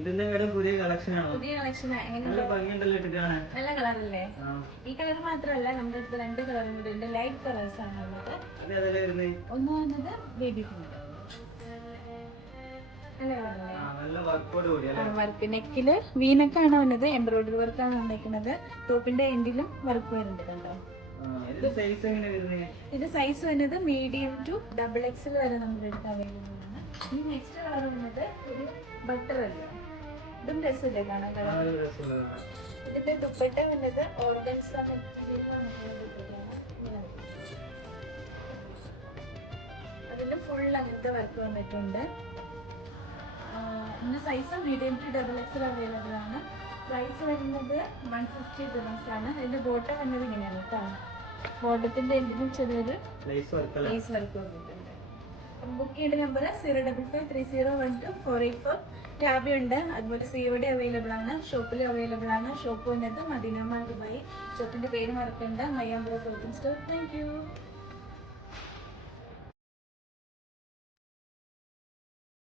ഇതിന്റെ കൂടെ പുതിയ കളക്ഷൻ ആണോ? പുതിയ കളക്ഷൻ നല്ല ഭംഗിയുണ്ടല്ലോ ഇട്ടിട്ടാണ്. നല്ല കളറല്ലേ? ഈ കളർ മാത്രമല്ല, നമ്മുടെ അടുത്ത് 2 കളറും കൂടി ഉണ്ട്. ലൈറ്റ് കളേഴ്സ് ആണ് ഉള്ളത്. ഒന്ന് വന്നത് ബേബി പിങ്ക്, വർക്ക് നെക്കില് വീനക്കാണ് വന്നത്. എംബ്രോയിഡറി വർക്കാണ് വന്നിരിക്കുന്നത്. ടോപ്പിന്റെ എൻഡിലും വർക്ക് വരുന്നുണ്ട്. കണ്ടോ? ഇത് സൈസ് വരുന്നത് മീഡിയം ടു XXL വരെ നമ്മുടെ അടുത്ത് അവൈലബിൾ ആണ്. ഈ നെക്സ്റ്റ് കളർ വന്നത് ഒരു ബട്ടർ അല്ലേ, ഇതും രസമില്ലേ കാണാൻ? കളർ ഇതിന്റെ ദുപ്പട്ട വന്നത് ഓർഗൻസ മെറ്റീരിയലാണ്. അതിന്റെ ഫുൾ അങ്ങനത്തെ വർക്ക് വന്നിട്ടുണ്ട്. ഇതിന്റെ size medium to XXL available ആണ്. പ്രൈസ് വരുന്നത് 150 dirhams ആണ്. ഇതിന്റെ ബോട്ടം വന്നത് ഇങ്ങനെയാണ് കേട്ടോ. ബോട്ടത്തിന്റെ എന്തിനും ചെറിയൊരു ലേസ് വർക്ക് വന്നിട്ടുണ്ട്. ബുക്ക് ചെയ്യേണ്ട നമ്പർ 055301248 ടാബി ഉണ്ട്. അതുപോലെ COD അവൈലബിൾ ആണ്. ഷോപ്പിൽ അവൈലബിൾ ആണ്. ഷോപ്പ് വന്നത് മദീന മാൾ ദുബായ്. ഷോപ്പിന്റെ പേര് മറക്കണ്ട, മയ്യാമ്പുറ ക്ലോത്തിങ് സ്റ്റോർ. Thank you.